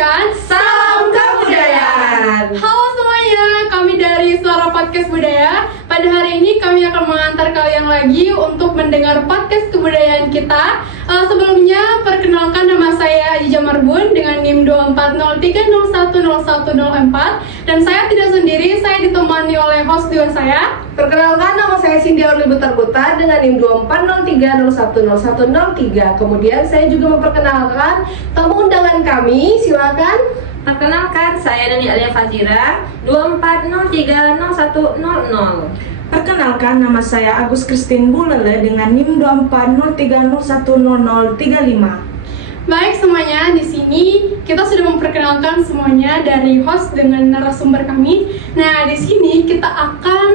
menyaksikan Salam Kebudayaan. Halo semuanya, kami dari Suara Podcast Budaya. Pada hari ini kami akan mengantar kalian lagi untuk mendengar podcast kebudayaan kita. Sebelumnya, perkenalkan nama saya Ajija Marbun dengan NIM 24030101004. Dan saya tidak sendiri, saya ditemani oleh host 2 saya. Perkenalkan, nama saya Cindy Orly Butar-Butar dengan NIM 24030111003. Kemudian saya juga memperkenalkan tamu undangan kami, silakan. Perkenalkan, saya Dani Alia Fazira, 24030100. Perkenalkan, nama saya Agus Christine Bulele dengan NIM 240301035. Baik semuanya, di sini kita sudah memperkenalkan semuanya dari host dengan narasumber kami. Nah, di sini kita akan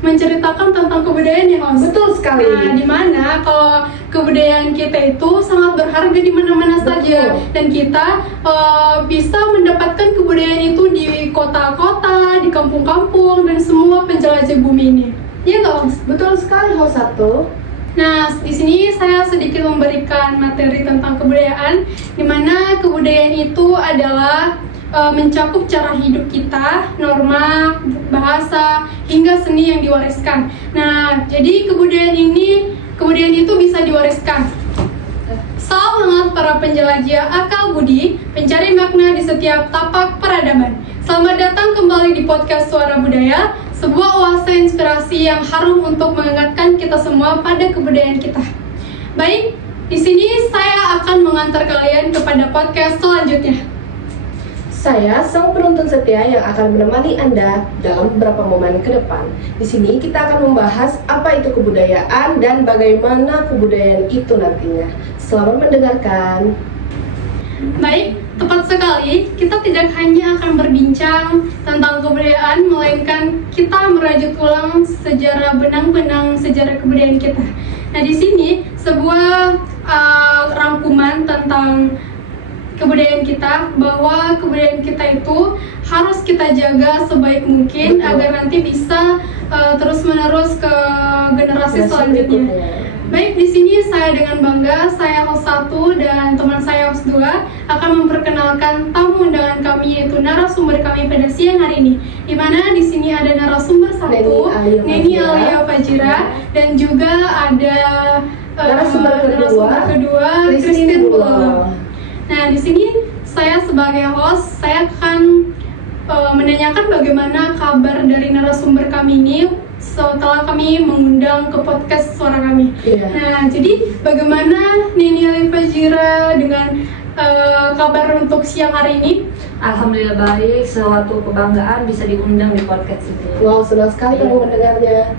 menceritakan tentang kebudayaan ya, host. Betul sekali. Nah, di mana kalau kebudayaan kita itu sangat berharga di mana-mana saja, dan kita bisa mendapatkan kebudayaan itu di kota-kota, di kampung-kampung, dan semua penjelajah bumi ini. Iya nggak, host? Betul sekali, host 1. Nah, di sini saya sedikit memberikan materi tentang kebudayaan, di mana kebudayaan itu adalah mencakup cara hidup kita, norma, bahasa, hingga seni yang diwariskan. Nah, jadi kebudayaan itu bisa diwariskan. Salam hangat para penjelajah akal budi, pencari makna di setiap tapak peradaban. Selamat datang kembali di podcast Suara Budaya, sebuah oase inspirasi yang harum untuk mengingatkan kita semua pada kebudayaan kita. Baik, di sini saya akan mengantar kalian kepada podcast selanjutnya. Saya sang penuntun setia yang akan menemani Anda dalam beberapa momen ke depan. Di sini kita akan membahas apa itu kebudayaan dan bagaimana kebudayaan itu nantinya. Selamat mendengarkan. Baik, tepat sekali. Kita tidak hanya akan berbincang tentang kebudayaan, melainkan kita merajut ulang sejarah, benang-benang sejarah kebudayaan kita. Nah, di sini sebuah rangkuman tentang kebudayaan kita, bahwa kebudayaan kita itu harus kita jaga sebaik mungkin. Betul. Agar nanti bisa terus-menerus ke generasi selanjutnya. Baik, di sini saya dengan bangga, saya host 1 dan teman saya host 2 akan memperkenalkan tamu undangan kami, yaitu narasumber kami pada siang hari ini. Di mana di sini ada narasumber 1, Neni Alia Fazira, dan juga ada narasumber kedua, Christine Bulele. Nah, di sini saya sebagai host, saya akan menanyakan bagaimana kabar dari narasumber kami ini setelah kami mengundang ke podcast Suara kami. Nah, jadi bagaimana Neni Alia Fazira dengan kabar untuk siang hari ini? Alhamdulillah baik, suatu kebanggaan bisa diundang di podcast ini. Wow, senang sekali kami mendengarnya.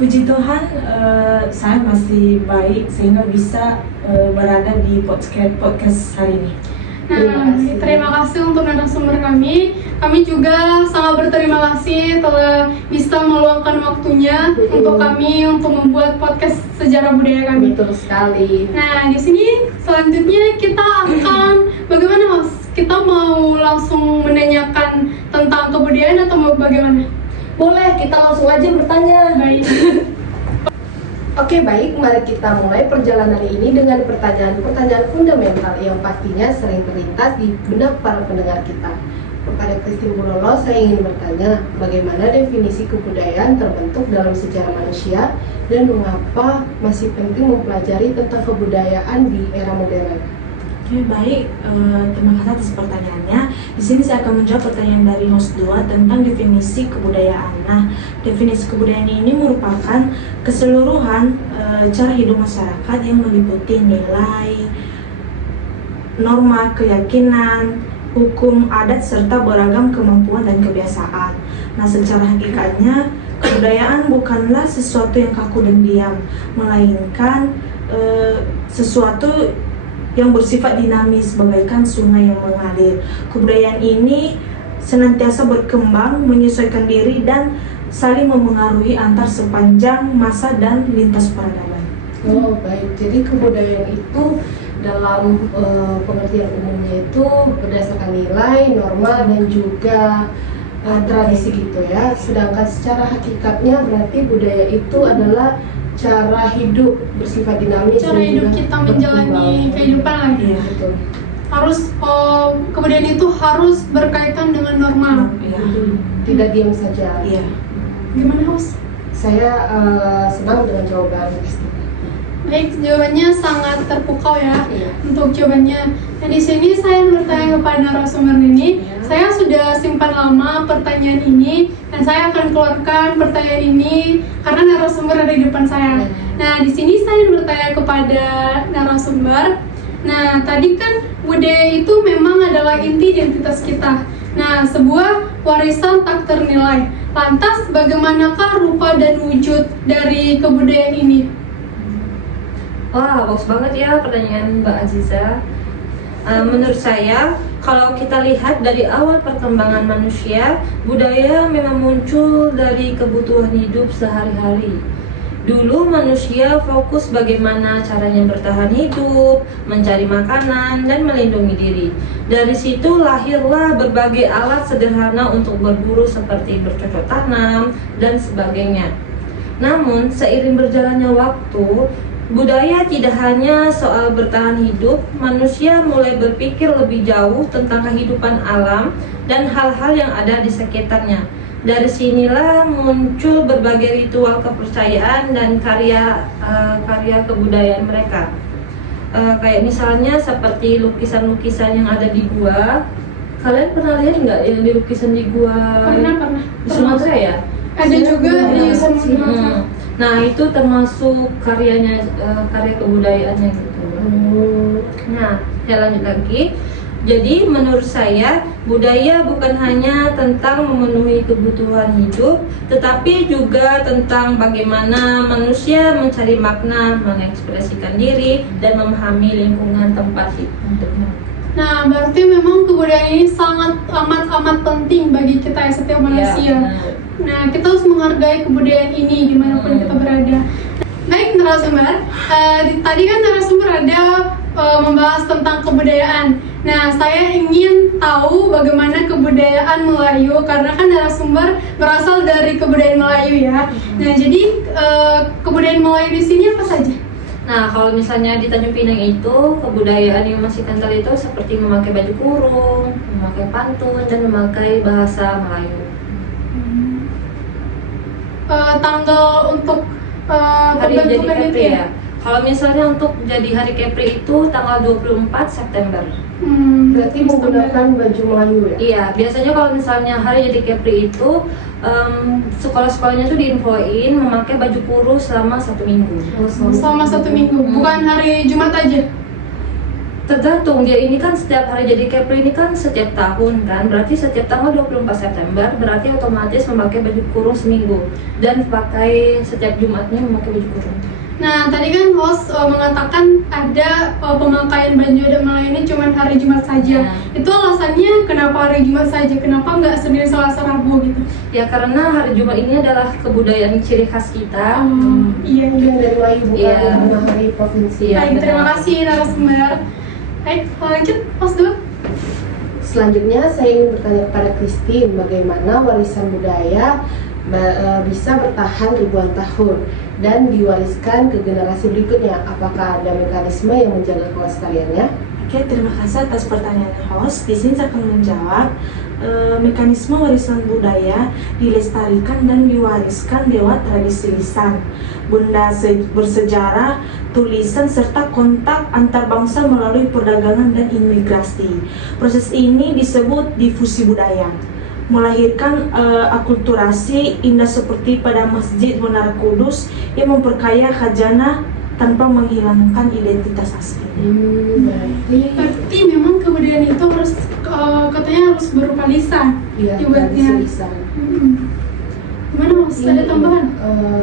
Puji Tuhan, saya masih baik sehingga bisa berada di podcast hari ini. Nah, terima kasih untuk narasumber kami. Kami juga sangat berterima kasih telah bisa meluangkan waktunya untuk kami untuk membuat podcast sejarah budaya kami. Betul sekali. Nah, di sini selanjutnya kita akan bagaimana, host? Kita mau langsung menanyakan tentang kebudayaan atau mau bagaimana? Boleh, kita langsung aja bertanya. Baik. Oke, baik, mari kita mulai perjalanan ini dengan pertanyaan-pertanyaan fundamental yang pastinya sering terlintas di benak para pendengar kita. Kepada Christine Bulele, saya ingin bertanya, bagaimana definisi kebudayaan terbentuk dalam sejarah manusia dan mengapa masih penting mempelajari tentang kebudayaan di era modern? Oke, baik, terima kasih atas pertanyaannya. Di sini saya akan menjawab pertanyaan dari host 2 tentang definisi kebudayaan. Nah, definisi kebudayaan ini merupakan keseluruhan cara hidup masyarakat yang meliputi nilai, norma, keyakinan, hukum, adat, serta beragam kemampuan dan kebiasaan. Nah, secara hakikatnya, kebudayaan bukanlah sesuatu yang kaku dan diam, melainkan sesuatu yang bersifat dinamis bagaikan sungai yang mengalir. Kebudayaan ini senantiasa berkembang, menyesuaikan diri dan saling memengaruhi antar sepanjang masa dan lintas peradaban. Oh, baik. Jadi kebudayaan itu dalam pengertian umumnya itu berdasarkan nilai, norma, dan juga tradisi gitu ya. Sedangkan secara hakikatnya berarti budaya itu adalah cara hidup bersifat dinamis, Cara hidup kita menjalani kehidupan lagi. Betul. kebudayaan itu harus berkaitan dengan norma. Iya. Tidak diam saja. Iya. Gimana host? Saya senang dengan jawaban Kristi. Baik, jawabannya sangat terpukau ya Iya. untuk jawabannya. Nah, di sini saya bertanya kepada narasumber ini. Iya. Saya sudah simpan lama pertanyaan ini dan saya akan keluarkan pertanyaan ini karena narasumber ada di depan saya. Nah, di sini saya bertanya kepada narasumber. Nah, tadi kan budaya itu memang adalah inti identitas kita. Nah, sebuah warisan tak ternilai. Lantas, bagaimanakah rupa dan wujud dari kebudayaan ini? Wah, bagus banget ya pertanyaan Mbak Aziza. Menurut saya, kalau kita lihat dari awal perkembangan manusia, budaya memang muncul dari kebutuhan hidup sehari-hari. Dulu manusia fokus bagaimana caranya bertahan hidup, mencari makanan, dan melindungi diri. Dari situ lahirlah berbagai alat sederhana untuk berburu seperti bercocok tanam dan sebagainya. Namun, seiring berjalannya waktu, budaya tidak hanya soal bertahan hidup, manusia mulai berpikir lebih jauh tentang kehidupan alam dan hal-hal yang ada di sekitarnya. Dari sinilah muncul berbagai ritual kepercayaan dan karya kebudayaan mereka. Kayak misalnya seperti lukisan-lukisan yang ada di gua. Kalian pernah lihat nggak yang di lukisan di gua? Pernah. Di Sumatera ya? Ada juga di Sumatera. Nah, itu termasuk karya kebudayaannya gitu. Nah, saya lanjut lagi. Jadi menurut saya budaya bukan hanya tentang memenuhi kebutuhan hidup, tetapi juga tentang bagaimana manusia mencari makna, mengekspresikan diri, dan memahami lingkungan tempat hidupnya. Nah, berarti memang kebudayaan ini sangat amat penting bagi kita ya, setiap manusia. Nah, kita harus menghargai kebudayaan ini dimanapun kita berada. Baik, narasumber. Tadi kan narasumber ada membahas tentang kebudayaan. Nah, saya ingin tahu bagaimana kebudayaan Melayu karena kan narasumber berasal dari kebudayaan Melayu ya. Nah, jadi kebudayaan Melayu di sini apa saja? Nah, kalau misalnya di Tanjung Pinang itu, kebudayaan yang masih kental itu seperti memakai baju kurung, memakai pantun, dan memakai bahasa Melayu. Tanggal untuk Hari jadi pembentukan itu Kepri ya? ya. Kalau misalnya untuk jadi hari Kepri itu tanggal 24 September. Berarti menggunakan baju Melayu ya? Iya, biasanya kalau misalnya hari jadi Kepri itu sekolah-sekolahnya tuh diinfoin memakai baju kurung selama 1 minggu. Selama 1 minggu, bukan hari Jumat aja? Tergantung, dia ini kan setiap hari jadi Kepri ini kan setiap tahun kan, berarti setiap tanggal 24 September berarti otomatis memakai baju kurung seminggu dan pakai setiap Jumatnya memakai baju kurung. Nah, tadi kan host mengatakan ada pemakaian baju adat Melayu ini cuma hari Jumat saja. Itu alasannya kenapa hari Jumat saja? Kenapa nggak Senin, Selasa, Rabu gitu? Ya karena hari Jumat ini adalah kebudayaan ciri khas kita. Iya. Yang dari Melayu bukan Iya. karena hari provinsi. Iya. Baik, terima kasih narasumber. Baik, lanjut host 2. Selanjutnya saya ingin bertanya kepada Christine, bagaimana warisan budaya bisa bertahan ribuan tahun dan diwariskan ke generasi berikutnya? Apakah ada mekanisme yang menjaga kelestariannya? Oke, terima kasih atas pertanyaan host. Di sini saya akan menjawab mekanisme warisan budaya dilestarikan dan diwariskan lewat tradisi lisan, benda bersejarah, tulisan, serta kontak antar bangsa melalui perdagangan dan imigrasi. Proses ini disebut difusi budaya, melahirkan akulturasi indah seperti pada Masjid Menara Kudus yang memperkaya khazanah tanpa menghilangkan identitas asli. Berarti memang kebudayaan itu harus katanya harus berupa lisan. Iya, dibuatnya. tradisi lisan. Gimana mas? Ada tambahan?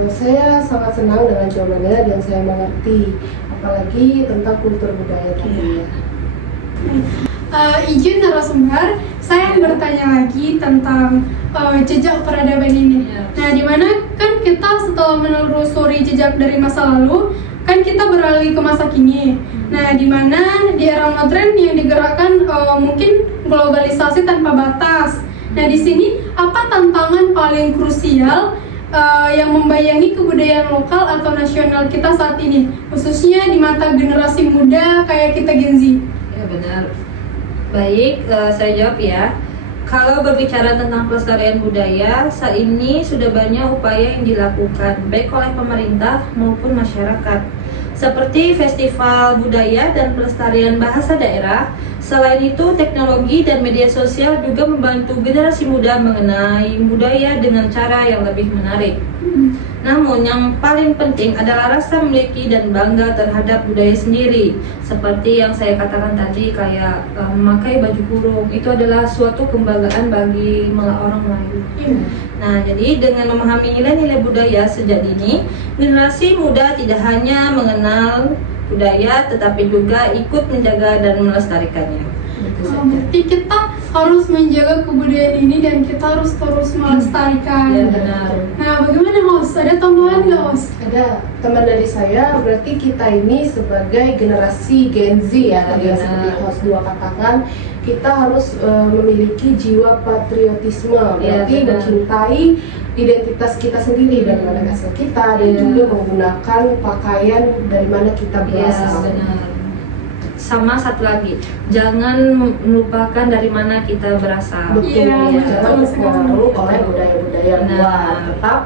Saya sangat senang dengan jawabannya dan saya mengerti, apalagi tentang kultur budaya tadi. Izin narasumber, saya bertanya lagi tentang jejak peradaban ini. Nah, dimana kan kita setelah menelusuri jejak dari masa lalu, kan kita beralih ke masa kini. Nah, dimana di era modern yang digerakkan mungkin globalisasi tanpa batas. Nah, di sini apa tantangan paling krusial yang membayangi kebudayaan lokal atau nasional kita saat ini, khususnya di mata generasi muda kayak kita Gen Z? Ya benar. Baik, saya jawab ya. Kalau berbicara tentang pelestarian budaya, saat ini sudah banyak upaya yang dilakukan baik oleh pemerintah maupun masyarakat, seperti festival budaya dan pelestarian bahasa daerah. Selain itu, teknologi dan media sosial juga membantu generasi muda mengenai budaya dengan cara yang lebih menarik. Namun yang paling penting adalah rasa memiliki dan bangga terhadap budaya sendiri. Seperti yang saya katakan tadi, kayak memakai baju kurung, itu adalah suatu kebanggaan bagi orang Melayu. Nah, jadi dengan memahami nilai-nilai budaya sejak dini, generasi muda tidak hanya mengenal budaya, tetapi juga ikut menjaga dan melestarikannya. Berarti kita harus menjaga kebudayaan ini dan kita harus terus melestarikan. Ya, benar. Nah, bagaimana host? Ada tambahan nggak host? Ada teman dari saya, berarti kita ini sebagai generasi Gen Z ya, tadi yang seperti host 2 katakan, kita harus memiliki jiwa patriotisme, berarti benar. mencintai identitas kita sendiri, dari mana asal kita, dan juga menggunakan pakaian dari mana kita berasal. Benar. Sama satu lagi, jangan melupakan dari mana kita berasal. Betul, Iya, jangan betul terpengaruh oleh budaya-budaya Benar. luar, tetap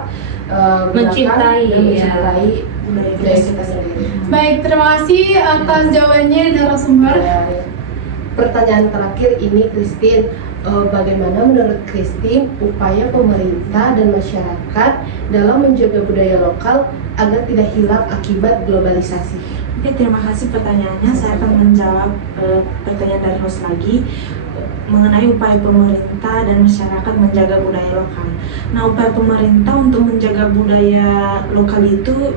Mencintai, dan mencintai ya. budaya kita sendiri. Baik, terima kasih atas jawabannya narasumber. Ya. Pertanyaan terakhir ini, Christine, bagaimana menurut Christine upaya pemerintah dan masyarakat dalam menjaga budaya lokal agar tidak hilang akibat globalisasi? Oke, terima kasih pertanyaannya. Saya akan menjawab pertanyaan dari host lagi mengenai upaya pemerintah dan masyarakat menjaga budaya lokal. Nah, upaya pemerintah untuk menjaga budaya lokal itu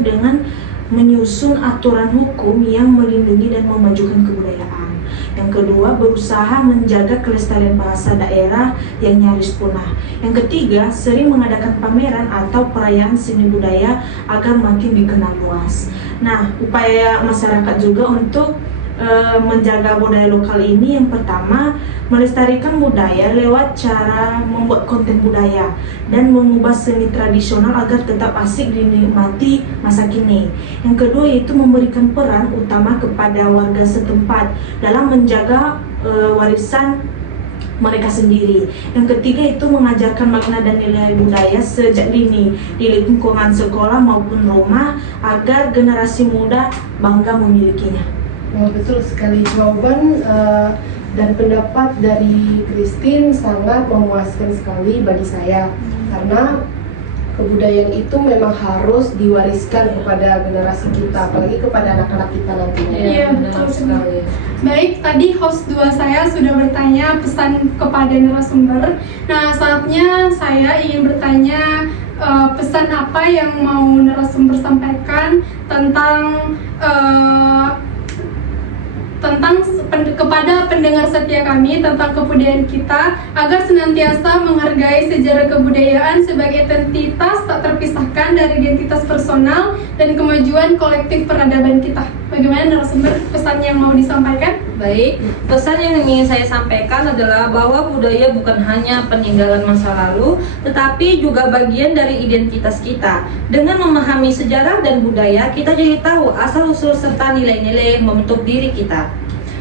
dengan menyusun aturan hukum yang melindungi dan memajukan kebudayaan. Yang kedua, berusaha menjaga kelestarian bahasa daerah yang nyaris punah. Yang ketiga, sering mengadakan pameran atau perayaan seni budaya agar makin dikenal luas. Nah, upaya masyarakat juga untuk menjaga budaya lokal ini, yang pertama, melestarikan budaya lewat cara membuat konten budaya dan mengubah seni tradisional agar tetap asik dinikmati masa kini. Yang kedua, yaitu memberikan peran utama kepada warga setempat dalam menjaga warisan mereka sendiri. Yang ketiga, itu mengajarkan makna dan nilai budaya sejak dini di lingkungan sekolah maupun rumah agar generasi muda bangga memilikinya. Nah, betul sekali, jawaban dan pendapat dari Christine sangat memuaskan sekali bagi saya, karena kebudayaan itu memang harus diwariskan kepada generasi kita, apalagi kepada anak-anak kita nantinya. Iya, betul sekali. Baik, tadi host 2 saya sudah bertanya pesan kepada narasumber. Nah, saatnya saya ingin bertanya pesan apa yang mau narasumber sampaikan tentang kepada pendengar setia kami tentang kebudayaan kita, agar senantiasa menghargai sejarah kebudayaan sebagai identitas tak terpisahkan dari identitas personal dan kemajuan kolektif peradaban kita. Bagaimana narasumber, pesan yang mau disampaikan? Baik, pesan yang ingin saya sampaikan adalah bahwa budaya bukan hanya peninggalan masa lalu, tetapi juga bagian dari identitas kita. Dengan memahami sejarah dan budaya, kita jadi tahu asal-usul serta nilai-nilai yang membentuk diri kita.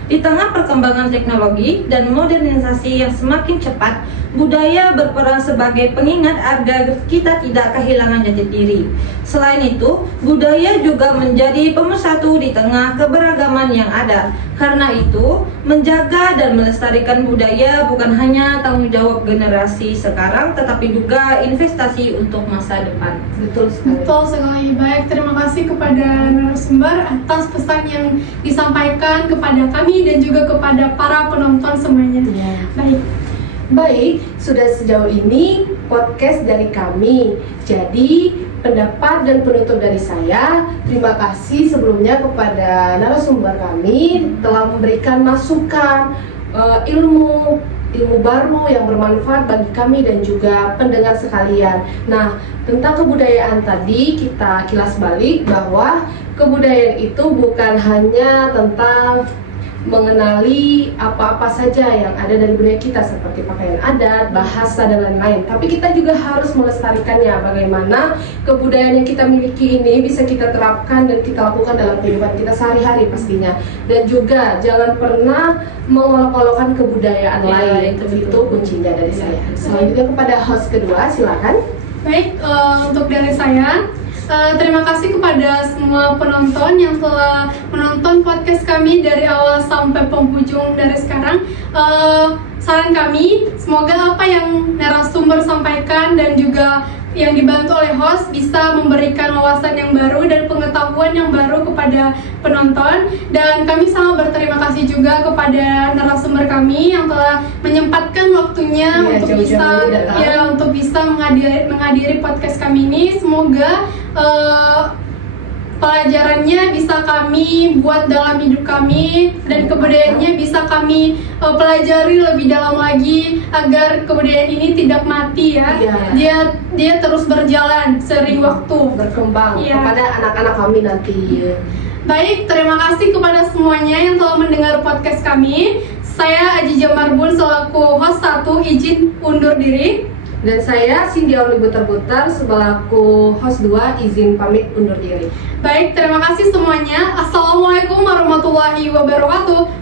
Di tengah perkembangan teknologi dan modernisasi yang semakin cepat, budaya berperan sebagai pengingat agar kita tidak kehilangan jati diri. Selain itu, budaya juga menjadi pemersatu di tengah keberagaman yang ada. Karena itu, menjaga dan melestarikan budaya bukan hanya tanggung jawab generasi sekarang, tetapi juga investasi untuk masa depan. Betul sekali. Betul sekali. Baik, terima kasih kepada narasumber atas pesan yang disampaikan kepada kami dan juga kepada para penonton semuanya. Ya. Baik, Sudah sejauh ini podcast dari kami. Jadi pendapat dan penutup dari saya, terima kasih sebelumnya kepada narasumber kami telah memberikan masukan, ilmu baru yang bermanfaat bagi kami dan juga pendengar sekalian. Nah, tentang kebudayaan tadi kita kilas balik bahwa kebudayaan itu bukan hanya tentang mengenali apa-apa saja yang ada dari budaya kita seperti pakaian adat, bahasa dan lain-lain. Tapi kita juga harus melestarikannya. Bagaimana kebudayaan yang kita miliki ini bisa kita terapkan dan kita lakukan dalam kehidupan kita sehari-hari pastinya. Dan juga jangan pernah mengolok-olokkan kebudayaan lain. Itu kuncinya dari saya. Selanjutnya kepada host kedua, silakan. Baik, untuk dari saya, terima kasih kepada semua penonton yang telah menonton podcast kami dari awal sampai penghujung dari sekarang. Saran kami, semoga apa yang narasumber sampaikan dan juga yang dibantu oleh host bisa memberikan wawasan yang baru dan pengetahuan yang baru kepada penonton. Dan kami sangat berterima kasih juga kepada narasumber kami yang telah menyempatkan waktunya untuk bisa menghadiri podcast kami ini. Semoga pelajarannya bisa kami buat dalam hidup kami dan kebudayaannya bisa kami pelajari lebih dalam lagi agar kebudayaan ini tidak mati dia terus berjalan sering waktu berkembang kepada anak-anak kami nanti. Baik, terima kasih kepada semuanya yang telah mendengar podcast kami. Saya Aji Jamarbun selaku host 1 izin undur diri. Dan saya Cindy Auli Butar-Butar selaku host 2 izin pamit undur diri. Baik, terima kasih semuanya. Assalamualaikum warahmatullahi wabarakatuh.